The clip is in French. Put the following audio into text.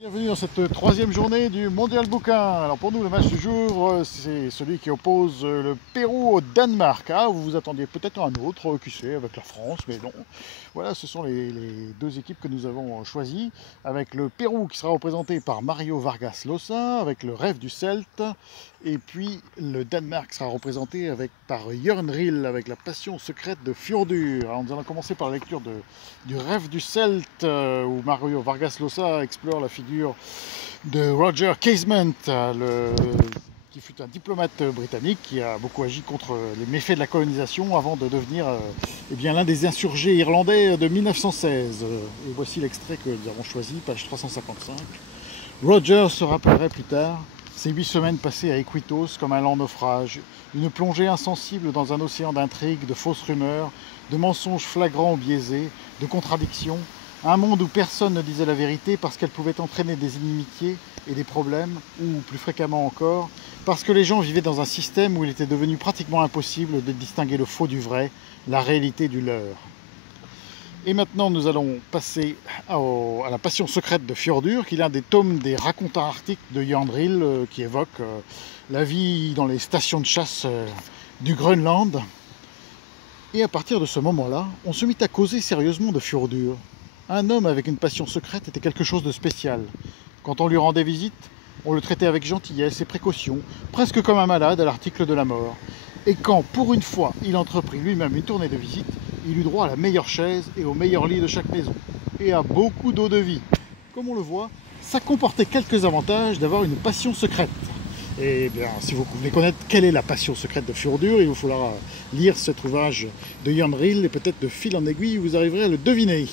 Bienvenue dans cette troisième journée du Mondial Bouquin. Alors pour nous, le match du jour, c'est celui qui oppose le Pérou au Danemark. Ah, vous vous attendiez peut-être à un autre, qui sait, avec la France, mais non. Voilà, ce sont les deux équipes que nous avons choisies, avec le Pérou qui sera représenté par Mario Vargas Llosa, avec le rêve du Celte, et puis le Danemark sera représenté par Jørgen Riel, avec la passion secrète de Fjordur. Alors nous allons commencer par la lecture du rêve du Celte, où Mario Vargas Llosa explore la figure de Roger Casement, qui fut un diplomate britannique qui a beaucoup agi contre les méfaits de la colonisation avant de devenir l'un des insurgés irlandais de 1916. Et voici l'extrait que nous avons choisi, page 355. Roger se rappellerait plus tard ces 8 semaines passées à Iquitos comme un lent naufrage, une plongée insensible dans un océan d'intrigues, de fausses rumeurs, de mensonges flagrants ou biaisés, de contradictions, un monde où personne ne disait la vérité parce qu'elle pouvait entraîner des inimitiés et des problèmes, ou plus fréquemment encore, parce que les gens vivaient dans un système où il était devenu pratiquement impossible de distinguer le faux du vrai, la réalité du leurre. Et maintenant, nous allons passer à la passion secrète de Fjordur, qui est l'un des tomes des racontars arctiques de Jørgen Riel, qui évoque la vie dans les stations de chasse du Groenland. Et à partir de ce moment-là, on se mit à causer sérieusement de Fjordur. Un homme avec une passion secrète était quelque chose de spécial. Quand on lui rendait visite, on le traitait avec gentillesse et précaution, presque comme un malade à l'article de la mort. Et quand, pour une fois, il entreprit lui-même une tournée de visite, il eut droit à la meilleure chaise et au meilleur lit de chaque maison, et à beaucoup d'eau de vie. Comme on le voit, ça comportait quelques avantages d'avoir une passion secrète. Et bien, si vous voulez connaître quelle est la passion secrète de Fjordur, il vous faudra lire cet ouvrage de Jørgen Riel, et peut-être de fil en aiguille, vous arriverez à le deviner.